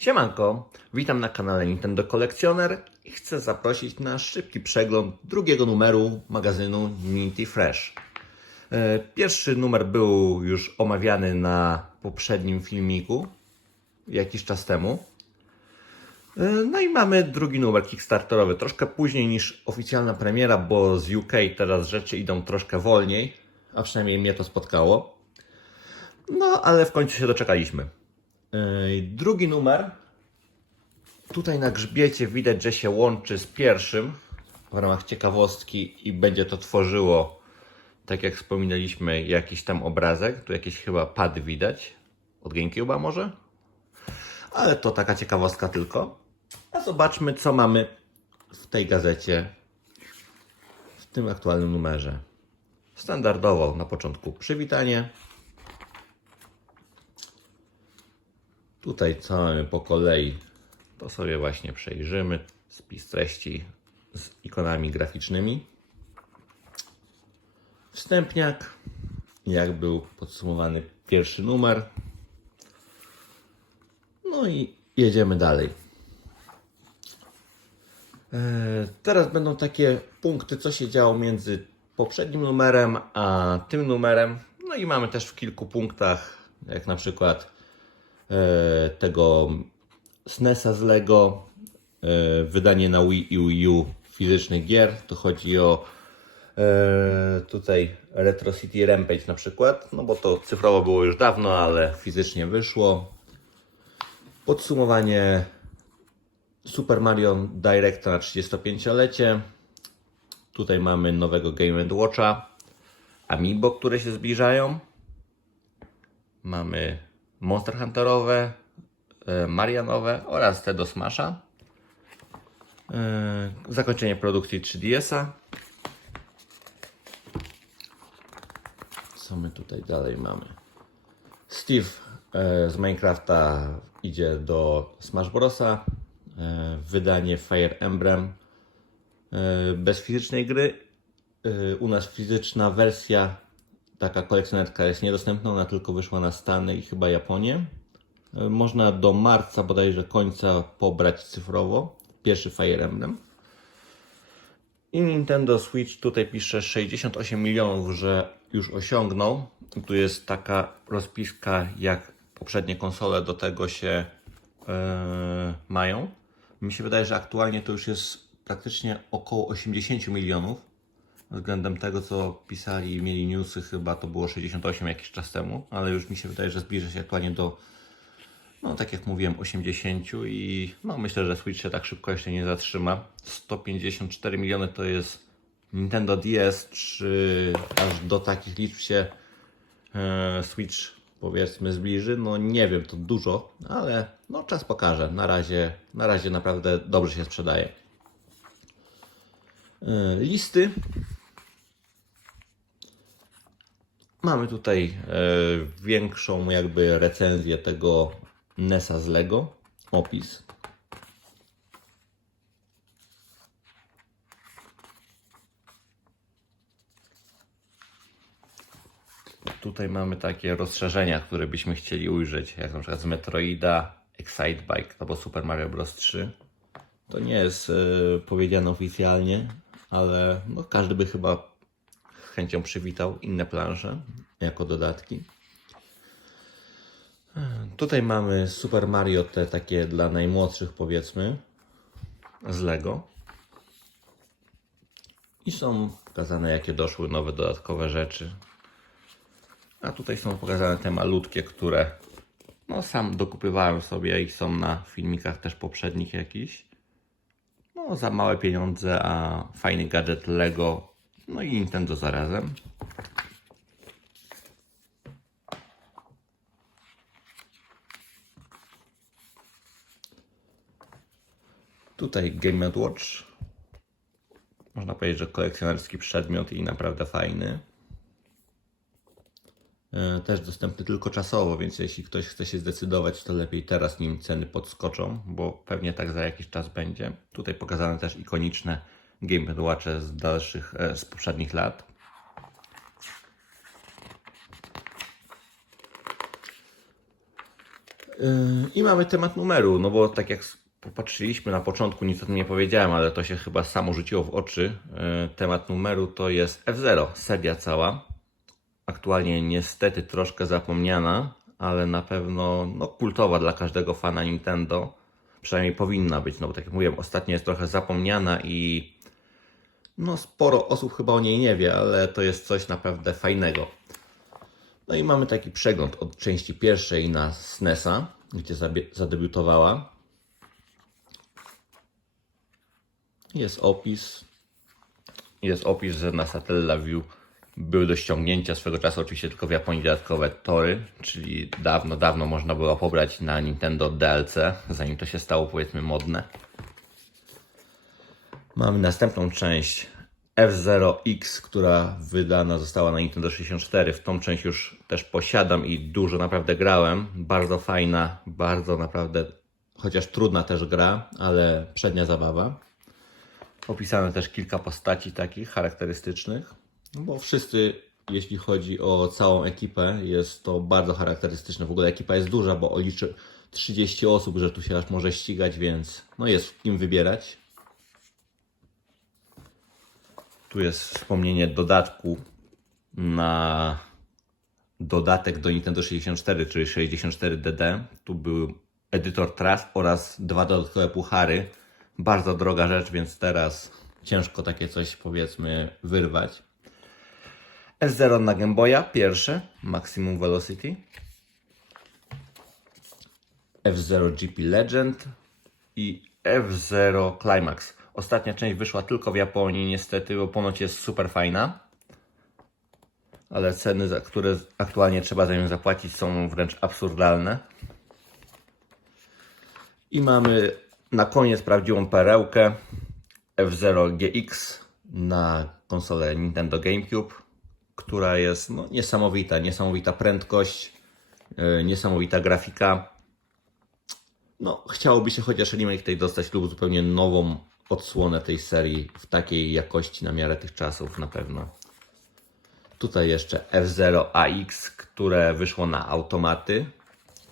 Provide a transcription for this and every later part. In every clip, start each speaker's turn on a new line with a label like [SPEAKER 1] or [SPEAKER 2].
[SPEAKER 1] Siemanko, witam na kanale Nintendo Kolekcjoner i chcę zaprosić na szybki przegląd drugiego numeru magazynu Ninty Fresh. E, Pierwszy numer był już omawiany na poprzednim filmiku jakiś czas temu. E, No i mamy drugi numer Kickstarterowy, troszkę później niż oficjalna premiera, bo z UK teraz rzeczy idą troszkę wolniej, a przynajmniej mnie to spotkało. No, ale w końcu się doczekaliśmy. Drugi numer. Tutaj na grzbiecie widać, że się łączy z pierwszym w ramach ciekawostki i będzie to tworzyło, tak jak wspominaliśmy, jakiś tam obrazek. Tu jakieś chyba pady widać. Od GameCube'a może? Ale to taka ciekawostka tylko. A zobaczmy, co mamy w tej gazecie w tym aktualnym numerze. Standardowo na początku przywitanie. Tutaj mamy po kolei, to sobie właśnie przejrzymy. Spis treści z ikonami graficznymi. Wstępniak, jak był podsumowany pierwszy numer. No i jedziemy dalej. E, Teraz będą takie punkty, co się działo między poprzednim numerem a tym numerem. No i mamy też w kilku punktach, jak na przykład tego SNESa z Lego, e, wydanie na Wii i Wii U fizycznych gier. To chodzi o e, tutaj Retro City Rampage na przykład, no bo to cyfrowo było już dawno, ale fizycznie wyszło. Podsumowanie Super Mario Directa na 35-lecie. Tutaj mamy nowego Game Watcha, Amiibo, które się zbliżają. Mamy Monster Hunterowe, e, Marianowe oraz te do Smasha. E, Zakończenie produkcji 3DS-a. Co my tutaj dalej mamy? Steve e, z Minecrafta idzie do Smash Brosa. Wydanie Fire Emblem bez fizycznej gry. U nas fizyczna wersja, taka kolekcjonerka jest niedostępna, ona tylko wyszła na Stany i chyba Japonię. E, Można do marca bodajże końca pobrać cyfrowo. Pierwszy Fire Emblem. I Nintendo Switch tutaj pisze 68 milionów, że już osiągnął. Tu jest taka rozpiska, jak poprzednie konsole do tego się e, mają. Mi się wydaje, że aktualnie to już jest praktycznie około 80 milionów. Względem tego, co pisali mieli newsy, chyba to było 68 jakiś czas temu, ale już mi się wydaje, że zbliża się aktualnie do, no tak jak mówiłem, 80 i no myślę, że Switch się tak szybko jeszcze nie zatrzyma. 154 miliony to jest Nintendo DS, czy aż do takich liczb się e, Switch powiedzmy zbliży? No nie wiem, to dużo, ale no czas pokaże. Na razie, na razie naprawdę dobrze się sprzedaje. E, Listy. Mamy tutaj e, większą jakby recenzję tego NESa z Lego. Opis. Tutaj mamy takie rozszerzenia, które byśmy chcieli ujrzeć, jak na przykład z Metroida, Excitebike albo Super Mario Bros. 3. To nie jest e, powiedziane oficjalnie, ale no, każdy by chyba chęcią przywitał inne plansze jako dodatki. Tutaj mamy Super Mario, te takie dla najmłodszych powiedzmy, z Lego. I są pokazane jakie doszły nowe dodatkowe rzeczy. A tutaj są pokazane te malutkie, które no sam dokupywałem sobie i są na filmikach też poprzednich jakiś. No za małe pieniądze, a fajny gadżet Lego, no i Nintendo zarazem. Tutaj Game Watch. Można powiedzieć, że kolekcjonerski przedmiot i naprawdę fajny. E, Też dostępny tylko czasowo, więc jeśli ktoś chce się zdecydować, to lepiej teraz nim ceny podskoczą, bo pewnie tak za jakiś czas będzie. Tutaj pokazane też ikoniczne Game Watche z dalszych, e, z poprzednich lat. Yy, I mamy temat numeru, no bo tak jak popatrzyliśmy na początku, nic o tym nie powiedziałem, ale to się chyba samo rzuciło w oczy. Yy, Temat numeru to jest F0, seria cała. Aktualnie niestety troszkę zapomniana, ale na pewno no, kultowa dla każdego fana Nintendo. Przynajmniej powinna być, no bo tak jak mówiłem, ostatnio jest trochę zapomniana i no sporo osób chyba o niej nie wie, ale to jest coś naprawdę fajnego. No i mamy taki przegląd od części pierwszej na SNESa, gdzie zadebiutowała. Jest opis. Jest opis, że na Satellaview były do ściągnięcia swego czasu oczywiście tylko w Japonii dodatkowe tory, czyli dawno, dawno można było pobrać na Nintendo DLC, zanim to się stało powiedzmy modne. Mamy następną część F0X, która wydana została na Nintendo 64. W tą część już też posiadam i dużo naprawdę grałem. Bardzo fajna, bardzo naprawdę, chociaż trudna też gra, ale przednia zabawa. Opisane też kilka postaci takich charakterystycznych, no bo wszyscy, jeśli chodzi o całą ekipę, jest to bardzo charakterystyczne. W ogóle ekipa jest duża, bo liczy 30 osób, że tu się aż może ścigać, więc no jest w kim wybierać. Tu jest wspomnienie dodatku na dodatek do Nintendo 64, czyli 64DD. Tu był edytor Trust oraz dwa dodatkowe puchary. Bardzo droga rzecz, więc teraz ciężko takie coś powiedzmy wyrwać. S0 na Game Boya, pierwsze, Maximum Velocity. F0 GP Legend i F0 Climax. Ostatnia część wyszła tylko w Japonii, niestety, bo ponoć jest super fajna. Ale ceny, za które aktualnie trzeba za nią zapłacić, są wręcz absurdalne. I mamy na koniec prawdziwą perełkę F0 GX na konsolę Nintendo GameCube, która jest no, niesamowita. Niesamowita prędkość, yy, niesamowita grafika. No, chciałoby się chociaż remake tej dostać lub zupełnie nową odsłonę tej serii w takiej jakości na miarę tych czasów na pewno. Tutaj jeszcze F0 AX, które wyszło na automaty.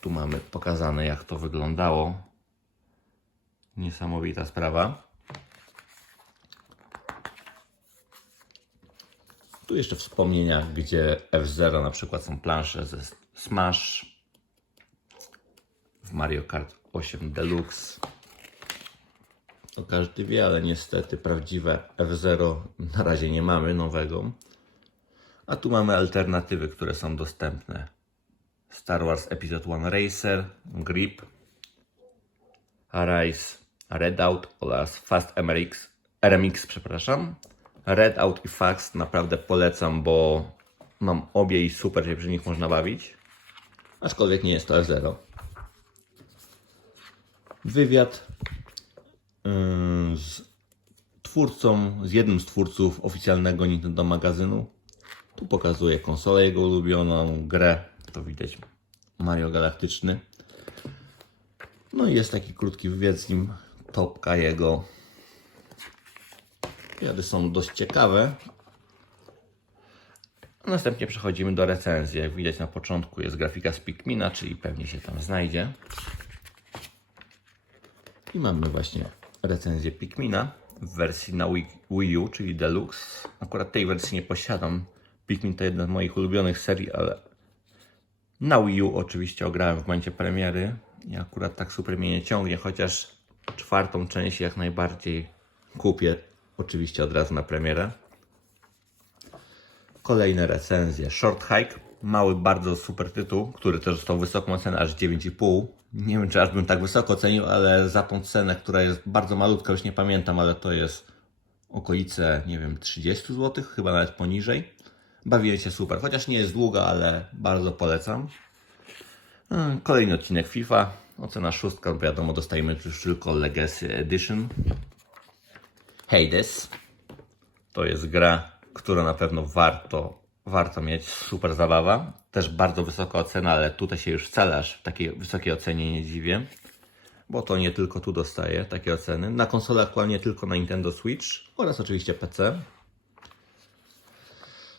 [SPEAKER 1] Tu mamy pokazane jak to wyglądało. Niesamowita sprawa. Tu jeszcze wspomnienia, gdzie F0 na przykład są plansze ze Smash, w Mario Kart 8 Deluxe. To każdy wie, ale niestety prawdziwe F0 na razie nie mamy nowego. A tu mamy alternatywy, które są dostępne. Star Wars Episode 1 Racer, Grip, Arise, Redout oraz Fast MRX, RMX, przepraszam. Redout i Fast naprawdę polecam, bo mam obie i super się przy nich można bawić. Aczkolwiek nie jest to F0 wywiad z twórcą, z jednym z twórców oficjalnego Nintendo magazynu. Tu pokazuje konsolę jego ulubioną, grę, to widać Mario Galaktyczny. No i jest taki krótki wywiad z nim, topka jego. Wywiady są dość ciekawe. Następnie przechodzimy do recenzji. Jak widać na początku jest grafika z Pikmina, czyli pewnie się tam znajdzie. I mamy właśnie recenzję Pikmina w wersji na Wii, U, czyli Deluxe. Akurat tej wersji nie posiadam. Pikmin to jedna z moich ulubionych serii, ale na Wii U oczywiście ograłem w momencie premiery. I akurat tak super mnie nie ciągnie, chociaż czwartą część jak najbardziej kupię. Oczywiście od razu na premierę. Kolejne recenzje. Short Hike. Mały, bardzo super tytuł, który też został wysoką ocenę, aż 9,5. Nie wiem, czy aż bym tak wysoko ocenił, ale za tą cenę, która jest bardzo malutka, już nie pamiętam, ale to jest okolice, nie wiem, 30 zł, chyba nawet poniżej. Bawiłem się super, chociaż nie jest długa, ale bardzo polecam. Mm, Kolejny odcinek FIFA. Ocena szóstka, wiadomo, dostajemy już tylko Legacy Edition. Hades. To jest gra, która na pewno warto, warto mieć. Super zabawa. Też bardzo wysoka ocena, ale tutaj się już wcale aż w takiej wysokiej ocenie nie dziwię. Bo to nie tylko tu dostaję takie oceny. Na konsolę aktualnie tylko na Nintendo Switch oraz oczywiście PC.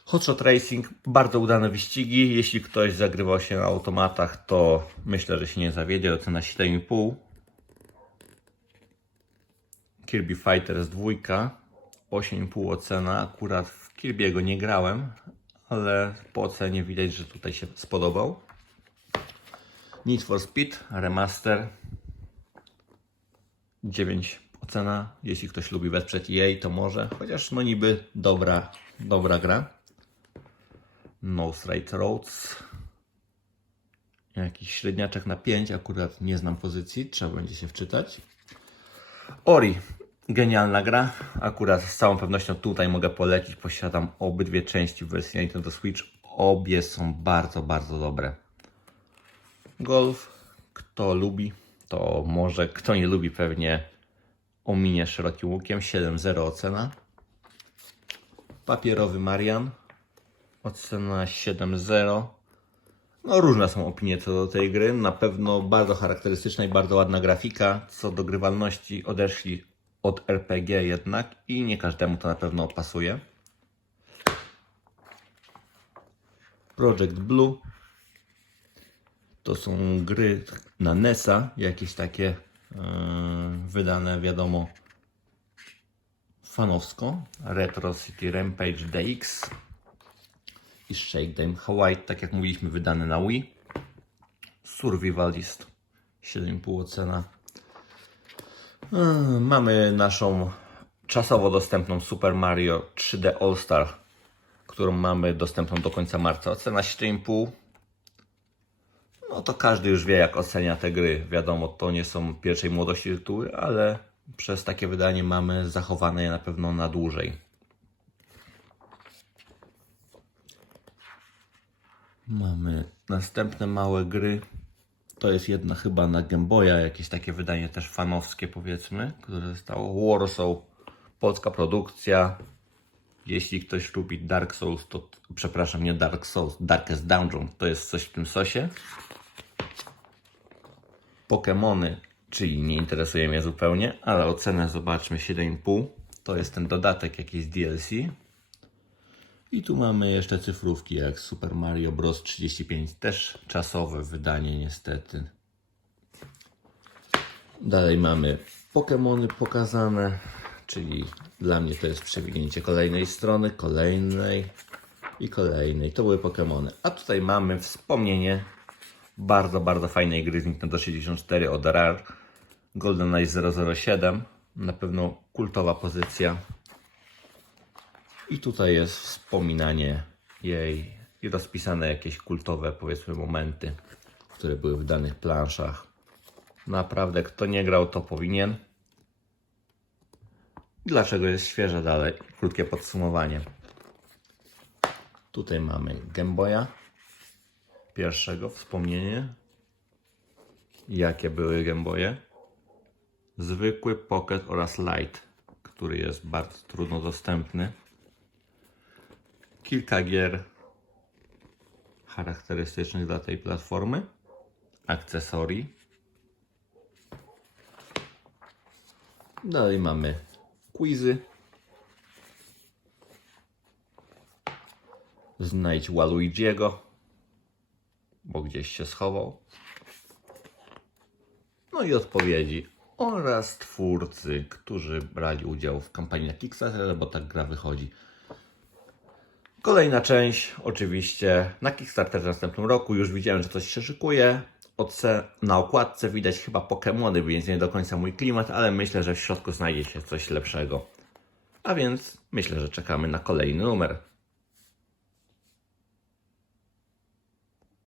[SPEAKER 1] Hotshot Racing, bardzo udane wyścigi. Jeśli ktoś zagrywał się na automatach, to myślę, że się nie zawiedzie. Ocena 7,5. Kirby Fighters 2. 8,5 ocena. Akurat w Kirby'ego nie grałem, ale po ocenie widać, że tutaj się spodobał. Need for Speed Remaster 9 ocena. Jeśli ktoś lubi wesprzeć EA, to może. Chociaż no niby dobra, dobra gra. No Straight Roads. Jakiś średniaczek na 5, akurat nie znam pozycji, trzeba będzie się wczytać. Ori, genialna gra. Akurat z całą pewnością tutaj mogę polecić. Posiadam obydwie części w wersji Nintendo Switch. Obie są bardzo, bardzo dobre. Golf, kto lubi, to może, kto nie lubi, pewnie ominie szerokim łukiem. 7-0 ocena. Papierowy Marian, ocena 7-0. No, różne są opinie co do tej gry. Na pewno bardzo charakterystyczna i bardzo ładna grafika. Co do grywalności odeszli od RPG jednak i nie każdemu to na pewno pasuje. Project Blue to są gry na NESa, jakieś takie yy, wydane, wiadomo, fanowsko. Retro City Rampage DX i Shakedown Hawaii, tak jak mówiliśmy, wydane na Wii. Survivalist 7,5 ocena. Yy, Mamy naszą czasowo dostępną Super Mario 3D All Star, którą mamy dostępną do końca marca. Ocena 7,5. No to każdy już wie, jak ocenia te gry. Wiadomo, to nie są pierwszej młodości tytuły, ale przez takie wydanie mamy zachowane je na pewno na dłużej. Mamy następne małe gry. To jest jedna chyba na Game Boya, jakieś takie wydanie też fanowskie powiedzmy, które zostało Warsaw, polska produkcja. Jeśli ktoś lubi Dark Souls, to przepraszam, nie Dark Souls, Darkest Dungeon, to jest coś w tym sosie. Pokémony, czyli nie interesuje mnie zupełnie, ale ocenę zobaczmy 7,5. To jest ten dodatek jakiś DLC. I tu mamy jeszcze cyfrówki jak Super Mario Bros. 35, też czasowe wydanie niestety. Dalej mamy Pokémony pokazane, czyli dla mnie to jest przewinięcie kolejnej strony, kolejnej i kolejnej. To były Pokémony. A tutaj mamy wspomnienie bardzo, bardzo fajnej gry z Nintendo 64 od Rare GoldenEye 007. Na pewno kultowa pozycja. I tutaj jest wspominanie jej i rozpisane jakieś kultowe, powiedzmy, momenty, które były w danych planszach. Naprawdę, kto nie grał, to powinien. Dlaczego jest świeże dalej? Krótkie podsumowanie. Tutaj mamy Game Boya. Pierwszego wspomnienie. Jakie były Game Boye? Zwykły Pocket oraz Lite, który jest bardzo trudno dostępny. Kilka gier charakterystycznych dla tej platformy. Akcesorii. Dalej mamy quizy. Znajdź Waluigiego, bo gdzieś się schował. No i odpowiedzi oraz twórcy, którzy brali udział w kampanii na Kickstarter, bo tak gra wychodzi. Kolejna część, oczywiście na Kickstarter w następnym roku. Już widziałem, że coś się szykuje. Na okładce widać chyba Pokémony, więc nie do końca mój klimat, ale myślę, że w środku znajdzie się coś lepszego. A więc myślę, że czekamy na kolejny numer.